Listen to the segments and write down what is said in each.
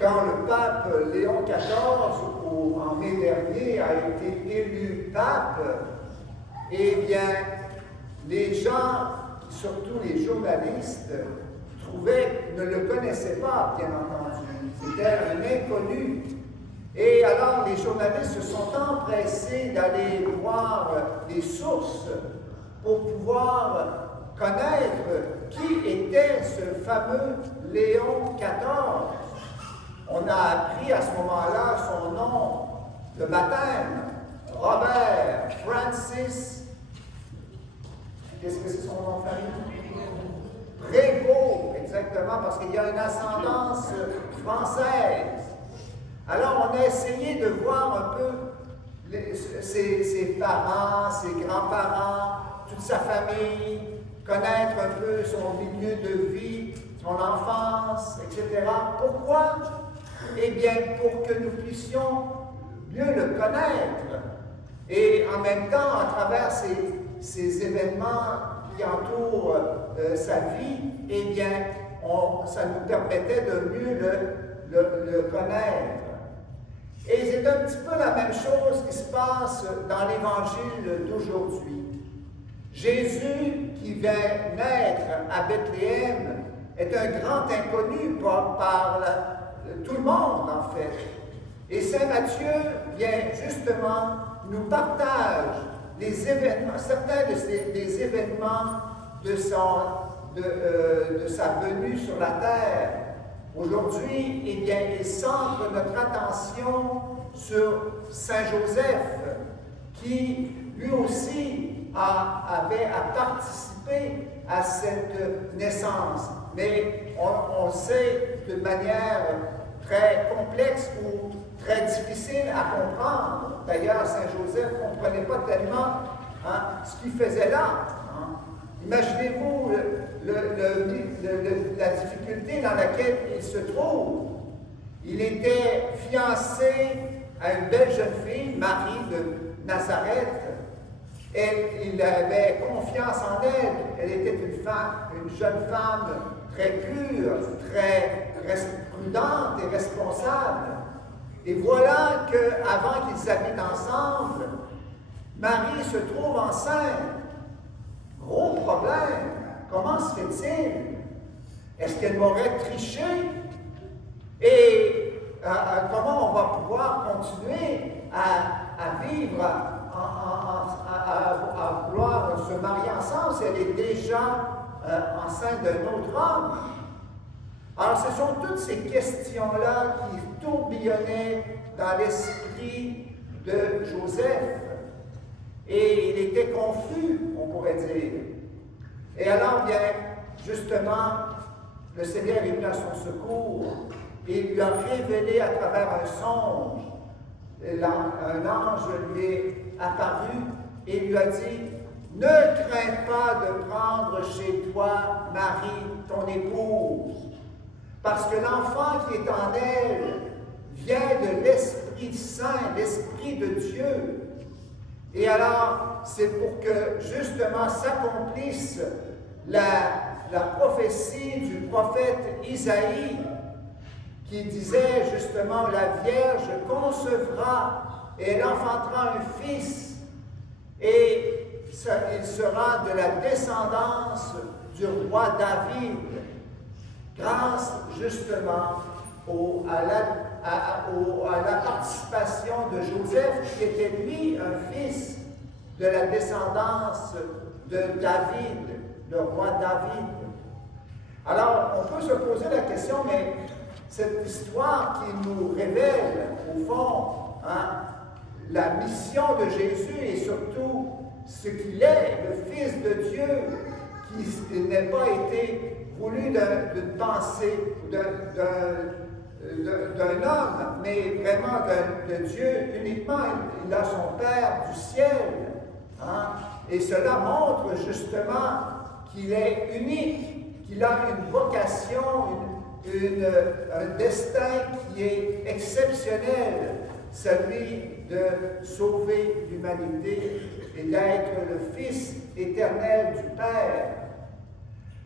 Quand le pape Léon XIV, en mai dernier, a été élu pape, eh bien, les gens, surtout les journalistes, ne le connaissaient pas, bien entendu. C'était un inconnu. Et alors, les journalistes se sont empressés d'aller voir des sources pour pouvoir connaître qui était ce fameux Léon XIV. On a appris à ce moment-là son nom de baptême, Robert Francis. Qu'est-ce que c'est son nom de famille? Prévost, exactement, parce qu'il y a une ascendance française. Alors, on a essayé de voir un peu ses parents, ses grands-parents, toute sa famille, connaître un peu son milieu de vie, son enfance, etc. Pourquoi? Eh bien, pour que nous puissions mieux le connaître. Et en même temps, à travers ces événements qui entourent sa vie, eh bien, ça nous permettait de mieux le connaître. Et c'est un petit peu la même chose qui se passe dans l'Évangile d'aujourd'hui. Jésus qui vient naître à Bethléem est un grand inconnu par tout le monde, en fait. Et Saint Matthieu vient justement nous partage les événements, certains des événements de sa venue sur la terre. Aujourd'hui, eh bien, il centre notre attention sur Saint Joseph, qui lui aussi avait à participer à cette naissance. Mais on sait d'une manière très complexe ou très difficile à comprendre. D'ailleurs, Saint Joseph ne comprenait pas tellement ce qu'il faisait là. Imaginez-vous la difficulté dans laquelle il se trouve. Il était fiancé à une belle jeune fille, Marie de Nazareth. Il avait confiance en elle. Elle était une jeune femme très pure, très prudente et responsable. Et voilà qu'avant qu'ils habitent ensemble, Marie se trouve enceinte. Gros problème. Comment se fait-il? Est-ce qu'elle m'aurait triché? Et comment on va pouvoir continuer à vivre, à vouloir se marier ensemble si elle est déjà enceinte d'un autre homme? Alors, ce sont toutes ces questions-là qui tourbillonnaient dans l'esprit de Joseph. Et il était confus, on pourrait dire. Et alors, bien, justement, le Seigneur est venu à son secours et il lui a révélé à travers un songe. Un ange lui est apparu et lui a dit: « Ne crains pas de prendre chez toi Marie, ton épouse, parce que l'enfant qui est en elle vient de l'Esprit Saint, l'Esprit de Dieu. » Et alors, c'est pour que justement s'accomplisse la prophétie du prophète Isaïe qui disait justement: la Vierge concevra et elle enfantera un fils et il sera de la descendance du roi David, grâce justement à la participation de Joseph, qui était lui un fils de la descendance de David, le roi David. Alors, on peut se poser la question, mais cette histoire qui nous révèle, au fond, la mission de Jésus et surtout ce qu'il est, le Fils de Dieu, qui n'a pas été voulu d'une pensée, d'un homme, mais vraiment de Dieu uniquement. Il a son Père du ciel. Et cela montre justement qu'il est unique, qu'il a une vocation, un destin qui est exceptionnel, celui de sauver l'humanité et d'être le Fils éternel du Père.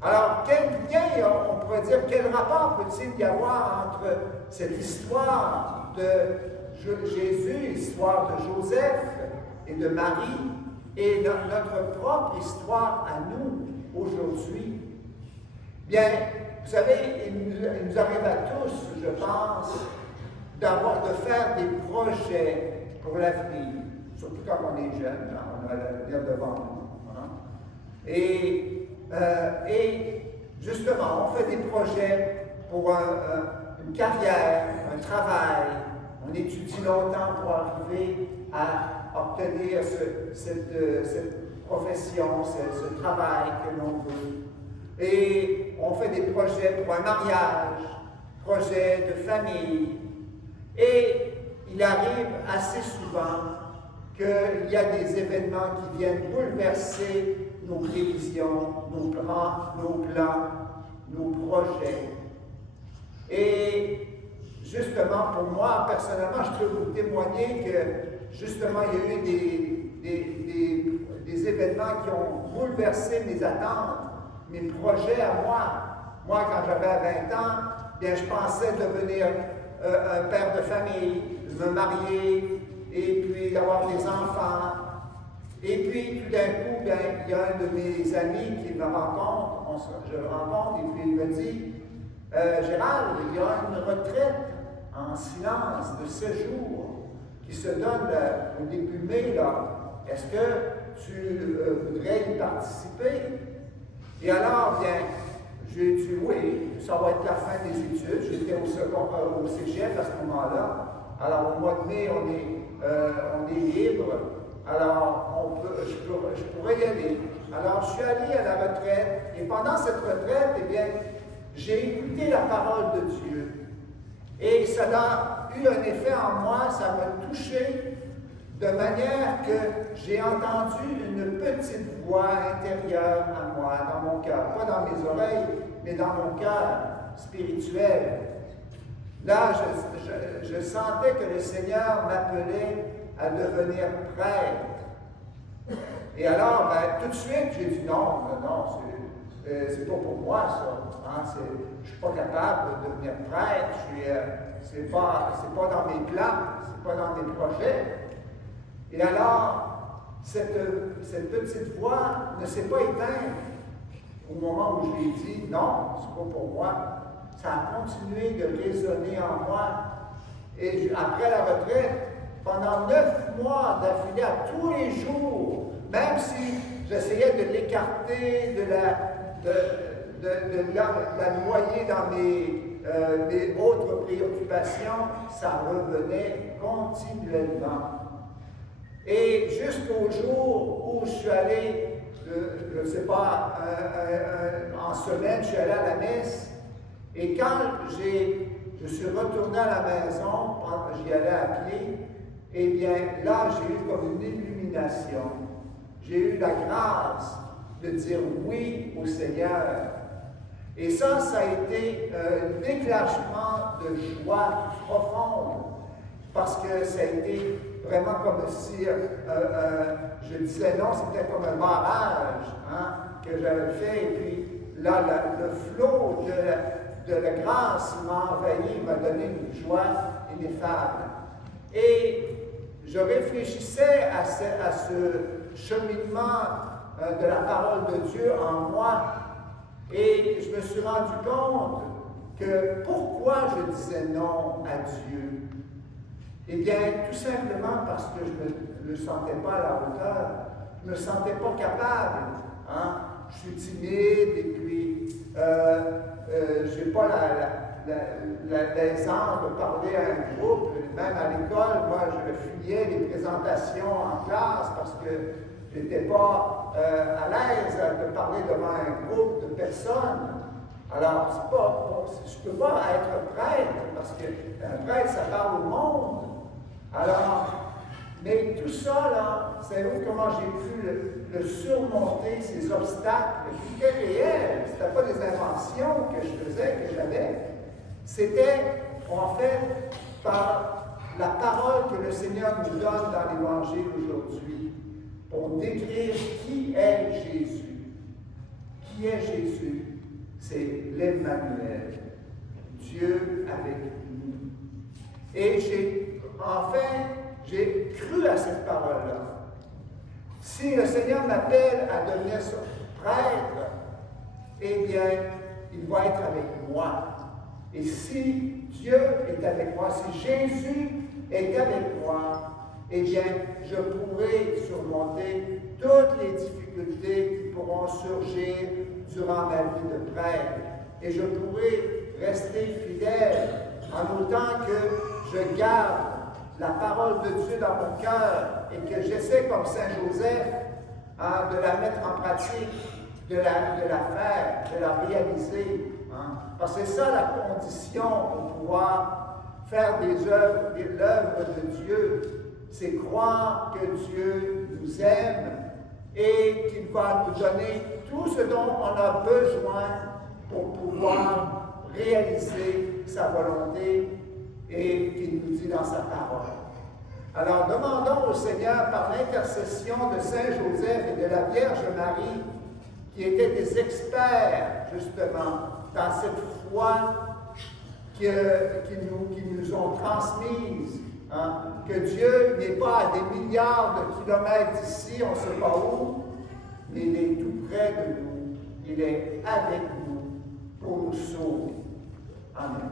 Alors, quel lien, on pourrait dire, quel rapport peut-il y avoir entre cette histoire de Jésus, l'histoire de Joseph et de Marie, et notre propre histoire à nous aujourd'hui? Bien, vous savez, il nous arrive à tous, je pense, de faire des projets pour l'avenir, surtout quand on est jeune, hein, on a l'avenir devant nous. Hein. Et justement, on fait des projets pour une carrière, un travail. On étudie longtemps pour arriver à obtenir cette profession, ce travail que l'on veut. Et on fait des projets pour un mariage, projets de famille. Et il arrive assez souvent qu'il y a des événements qui viennent bouleverser nos prévisions, nos plans, nos projets. Et justement, pour moi, personnellement, je peux vous témoigner que justement, il y a eu des événements qui ont bouleversé mes attentes, mes projets à moi. Moi, quand j'avais 20 ans, bien, je pensais devenir un père de famille, me marier, et puis d'avoir des enfants. Et puis, tout d'un coup, bien, il y a un de mes amis qui me rencontre, je le rencontre, et puis il me dit, Gérald, il y a une retraite en silence de 7 jours qui se donne au début mai, là. Est-ce que tu voudrais y participer? Et alors, bien, j'ai dit oui, ça va être la fin des études. J'étais au cégep à ce moment-là. Alors, au mois de mai, on est libre. Alors, je pourrais y aller. Alors, je suis allé à la retraite. Et pendant cette retraite, eh bien, j'ai écouté la parole de Dieu. Et ça a eu un effet en moi, ça m'a touché de manière que j'ai entendu une petite voix intérieure à moi, dans mon cœur. Pas dans mes oreilles, mais dans mon cœur spirituel. Là, je sentais que le Seigneur m'appelait à devenir prêtre. Et alors, ben, tout de suite, j'ai dit non, c'est pas pour moi ça. Hein, je ne suis pas capable de devenir prêtre, c'est pas dans mes plans, c'est pas dans mes projets. Et alors, cette petite voix ne s'est pas éteinte au moment où je lui ai dit non, c'est pas pour moi. Ça a continué de résonner en moi. Et après la retraite, pendant 9 mois d'affilée, à tous les jours, même si j'essayais de l'écarter, de la noyer dans mes autres préoccupations, ça revenait continuellement. Et jusqu'au jour où je suis allé, je ne sais pas, en semaine, je suis allé à la messe. Et quand je suis retourné à la maison, j'y allais à pied, eh bien, là, j'ai eu comme une illumination. J'ai eu la grâce de dire oui au Seigneur. Et ça a été un déclenchement de joie profonde, parce que ça a été vraiment comme si, je disais non, c'était comme un barrage hein, que j'avais fait, et puis là, le flot de la grâce m'a envahi, m'a donné une joie ineffable. Et je réfléchissais à ce cheminement de la parole de Dieu en moi, et je me suis rendu compte que pourquoi je disais non à Dieu? Eh bien, tout simplement parce que je ne me sentais pas à la hauteur, je ne me sentais pas capable. Hein? Je suis timide et puis je n'ai pas l'aisance de parler à un groupe. Même à l'école, moi, je fuyais les présentations en classe parce que je n'étais pas à l'aise de parler devant un groupe de personnes. Alors, je ne peux pas être prêtre parce qu'un prêtre, ça parle au monde. Alors, mais tout ça, là, c'est comment j'ai pu le surmonter, ces obstacles qui étaient réels. Ce n'était pas des inventions que je faisais, que j'avais. C'était, en fait, par la parole que le Seigneur nous donne dans l'Évangile aujourd'hui, pour décrire qui est Jésus. Qui est Jésus? c'est l'Emmanuel, Dieu avec nous. Et j'ai cru à cette parole-là. Si le Seigneur m'appelle à devenir son prêtre, eh bien, il va être avec moi. Et si Dieu est avec moi, si Jésus est avec moi, eh bien, je pourrai surmonter toutes les difficultés qui pourront surgir durant ma vie de prêtre. Et je pourrai rester fidèle en autant que je garde la parole de Dieu dans mon cœur et que j'essaie, comme Saint Joseph, de la mettre en pratique, de la faire, de la réaliser. Parce que c'est ça la condition pour pouvoir faire l'œuvre de Dieu. C'est croire que Dieu nous aime et qu'il va nous donner tout ce dont on a besoin pour pouvoir réaliser sa volonté et qu'il nous dit dans sa parole. Alors, demandons au Seigneur, par l'intercession de Saint Joseph et de la Vierge Marie, qui étaient des experts, justement, dans cette foi qui nous ont transmise, que Dieu n'est pas à des milliards de kilomètres d'ici, on ne sait pas où, mais il est tout près de nous. Il est avec nous pour nous sauver. Amen.